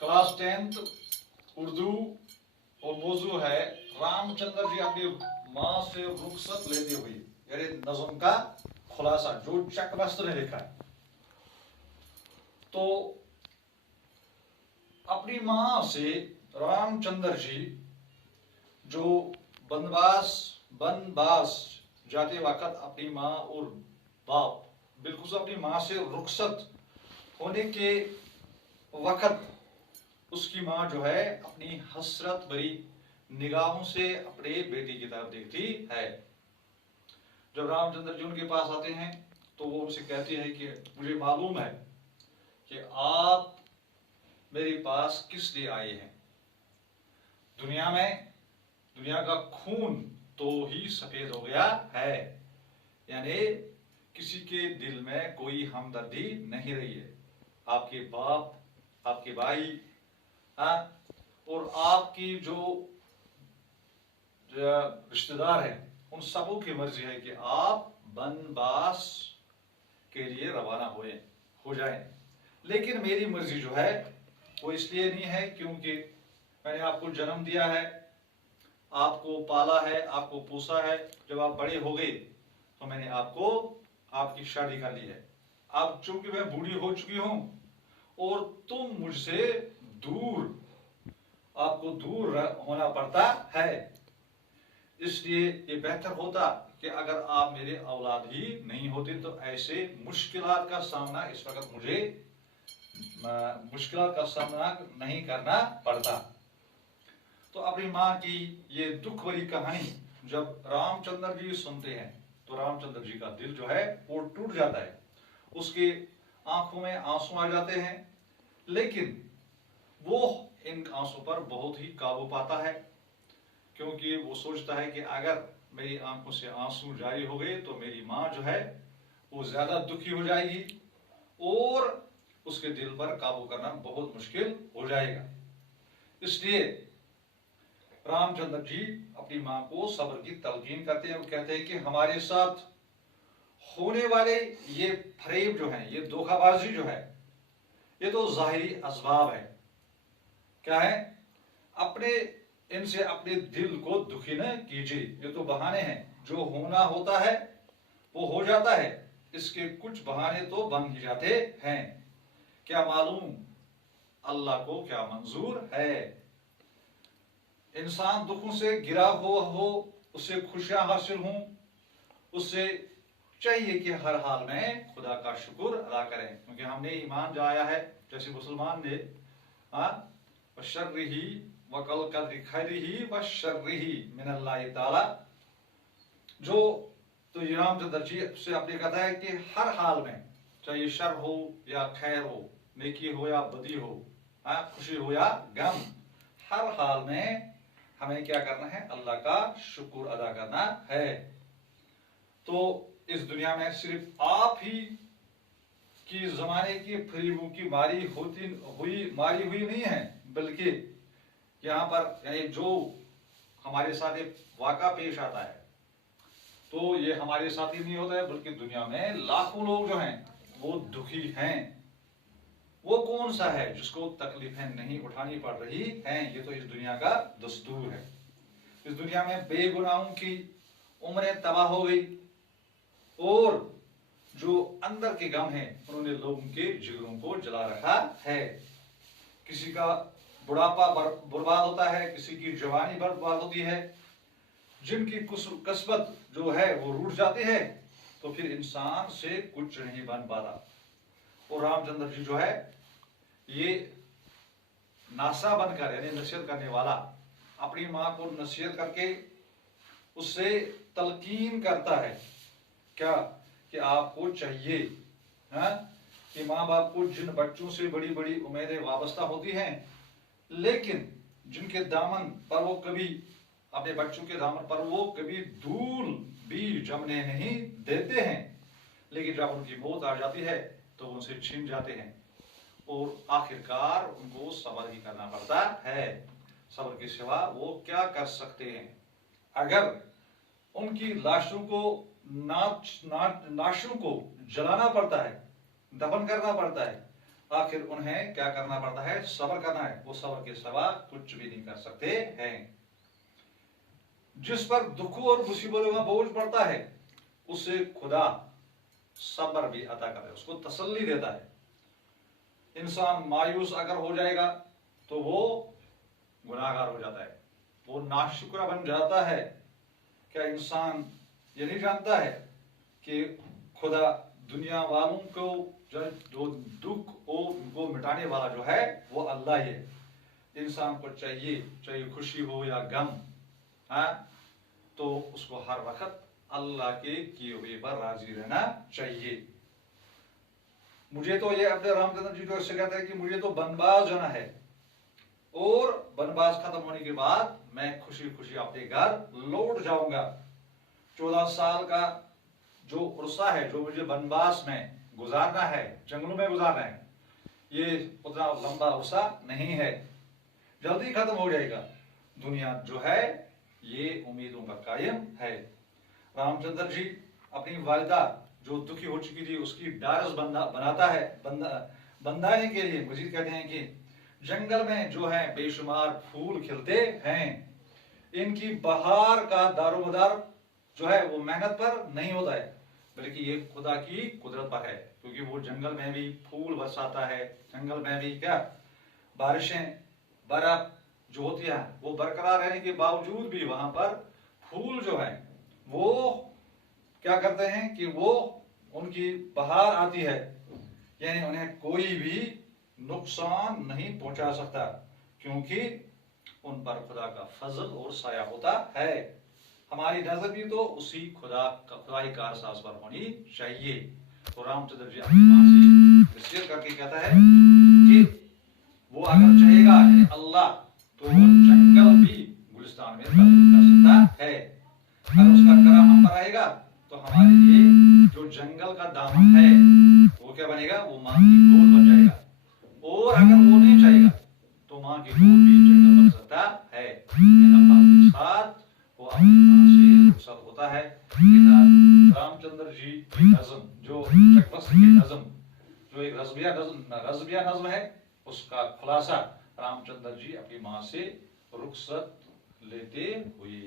Class 10th Urdu और मौजू है रामचंद्र जी अपनी माँ से रुखसत लेते हुए, यानी नज़म का खुलासा जो चकबस्त ने लिखा है। तो अपनी माँ से रामचंद्र जी जो बनवास जाते वक्त अपनी माँ और बाप बिल्कुल अपनी माँ से रुखसत होने के वक्त उसकी माँ जो है अपनी हसरत भरी निगाहों से अपने बेटी की तरफ देखती है। जब रामचंद्र जी उनके पास आते हैं तो वो उनसे कहते हैं कि मुझे मालूम है कि आप मेरे पास किस लिए आए हैं। दुनिया का खून तो ही सफेद हो गया है, यानी किसी के दिल में कोई हमदर्दी नहीं रही है। आपके बाप, आपके भाई, और आपकी जो रिश्तेदार हैं, उन सबों की मर्जी है कि आप बनवास के लिए रवाना हो जाएं। लेकिन मेरी मर्जी जो है वो इसलिए नहीं है क्योंकि मैंने आपको जन्म दिया है, आपको पाला है, आपको पोसा है। जब आप बड़े हो गए तो मैंने आपकी शादी कर ली है। अब चूंकि मैं बूढ़ी हो चुकी हूं और तुम मुझसे आपको दूर होना पड़ता है, इसलिए ये बेहतर होता कि अगर आप मेरे औलाद ही नहीं होते तो ऐसे मुश्किलात का सामना इस वक्त मुझे मुश्किलात का सामना नहीं करना पड़ता। तो अपनी माँ की ये दुख भरी कहानी जब रामचंद्र जी सुनते हैं तो रामचंद्र जी का दिल जो है वो टूट जाता है, उसके आंखों में आंसू आ जाते हैं। लेकिन वो इन आंसू पर बहुत ही काबू पाता है, क्योंकि वो सोचता है कि अगर मेरी आंखों से आंसू जारी हो गए तो मेरी माँ जो है वो ज्यादा दुखी हो जाएगी और उसके दिल पर काबू करना बहुत मुश्किल हो जाएगा। इसलिए रामचंद्र जी अपनी माँ को सब्र की तलकीन करते हैं। वो कहते हैं कि हमारे साथ होने वाले ये फरेब जो है, ये धोखाबाजी जो है, ये तो जाहिरी असबाब है। क्या है? इनसे अपने दिल को दुखी न कीजिए, ये तो बहाने हैं। जो होना होता है वो हो जाता है, इसके कुछ बहाने तो बन ही जाते हैं। क्या मालूम अल्लाह को क्या मंजूर है। इंसान दुखों से गिरा हो उसे खुशियां हासिल हों, उससे चाहिए कि हर हाल में खुदा का शुक्र अदा करें, क्योंकि हमने ईमान जाया है जैसे मुसलमान ने शर्रिही वकल कद्रि खैरिही व शर्रिही मिनल्लाहि ताला। जो तो ये रामचंद्र जी से अपने कहता है कि हर हाल में, चाहे शर हो या खैर हो, नेकी हो या बदी हो, खुशी हो या गम, हर हाल में हमें क्या करना है? अल्लाह का शुक्र अदा करना है। तो इस दुनिया में सिर्फ आप ही की जमाने की फरीबों की मारी हुई नहीं है, बल्कि यहाँ पर यानी जो हमारे साथ एक वाक़ा पेश आता है तो ये हमारे साथ ही नहीं होता है, बल्कि दुनिया में लाखों लोग जो हैं वो दुखी हैं। वो कौन सा है जिसको तकलीफें नहीं उठानी पड़ रही हैं? ये तो इस दुनिया का दस्तूर है। इस दुनिया में बेगुनाहों की उम्रें तबाह हो गई और जो अंदर के गम हैं उन्होंने लोगों के जिगरों को जला रखा है। किसी का बुढ़ापा बर्बाद होता है, किसी की जवानी बर्बाद होती है, जिनकी किस्मत जो है वो रूठ जाती है, तो फिर इंसान से कुछ नहीं बन पाता। और रामचंद्र जी जो है ये नासा बनकर, यानी नसीहत करने वाला, अपनी माँ को नसीहत करके उससे तलकीन करता है क्या कि आपको चाहिए कि माँ बाप को जिन बच्चों से बड़ी बड़ी उम्मीदें वाबस्ता होती हैं, लेकिन जिनके दामन पर वो कभी अपने बच्चों के दामन पर वो कभी धूल भी जमने नहीं देते हैं, लेकिन जब उनकी मौत आ जाती है तो उनसे छीन जाते हैं और आखिरकार उनको सब्र ही करना पड़ता है। सब्र के सिवा वो क्या कर सकते हैं? अगर उनकी लाशों को जलाना पड़ता है, दफन करना पड़ता है, आखिर उन्हें क्या करना पड़ता है, सब्र करना है। वो सब्र के सिवा कुछ भी नहीं कर सकते हैं। जिस पर दुखों और मुसीबतों का बोझ पड़ता है उसे खुदा सब्र भी अता करता है, उसको तसल्ली देता है। इंसान मायूस अगर हो जाएगा तो वो गुनाहगार हो जाता है, वो नाशुक्र बन जाता है। क्या इंसान ये नहीं जानता है कि खुदा दुनिया वालों को जो दुख को मिटाने वाला जो है वो अल्लाह ही है। इंसान को चाहिए, चाहे खुशी हो या गम, तो उसको हर वक्त अल्लाह के किए हुए पर राजी रहना चाहिए। मुझे तो ये अपने रामचंद्र जी को इससे कहते हैं कि मुझे तो बनवास जाना है और बनवास खत्म होने के बाद मैं खुशी खुशी अपने घर लौट जाऊंगा। 14 साल का जो उर्सा है, जो मुझे बनवास में गुजारना है, जंगलों में गुजारना है, ये उतना लंबा उर्सा नहीं है, जल्दी खत्म हो जाएगा। दुनिया जो है ये उम्मीदों का कायम है। रामचंद्र जी अपनी वालिदा जो दुखी हो चुकी थी उसकी डारस बनाता है, बंदाने के लिए। मजीद कहते हैं कि जंगल में जो है बेशुमार फूल खिलते हैं, इनकी बहार का दारोमदार जो है वो मेहनत पर नहीं होता है, बल्कि ये खुदा की कुदरत पर है। क्योंकि वो जंगल में भी फूल बरसाता है, जंगल में भी क्या बारिशें, बर्फ जो होती है वो बरकरार रहने के बावजूद भी वहां पर फूल जो है वो क्या करते हैं कि वो उनकी बहार आती है, यानी उन्हें कोई भी नुकसान नहीं पहुंचा सकता, क्योंकि उन पर खुदा का फजल और साया होता है। हमारी नजर भी तो उसी खुदाई कारसाज पर होनी चाहिए। तो रामचंद्र जी अपनी मां से वसीयत करके कहता है कि वो अगर चाहेगा यानी अल्लाह तो वो जंगल भी गुलिस्तान में तब्दील कर सकता है। अगर उसका करम हम पर आएगा तो हमारे लिए जो जंगल का दामन है वो क्या बनेगा, वो मां की गोद बन जाएगा। और अगर वो नहीं चाहेगा तो मां की गोद भी जंगल बन सकता है। अल्लाह के साथ वो अपनी मां से रुखसत होता है। रामचंद्र जी की नज़्म जो चकबस्त की नज़्म जो एक रज़बिया नज़्म है, उसका खुलासा रामचंद्र जी अपनी मां से रुखसत लेते हुए।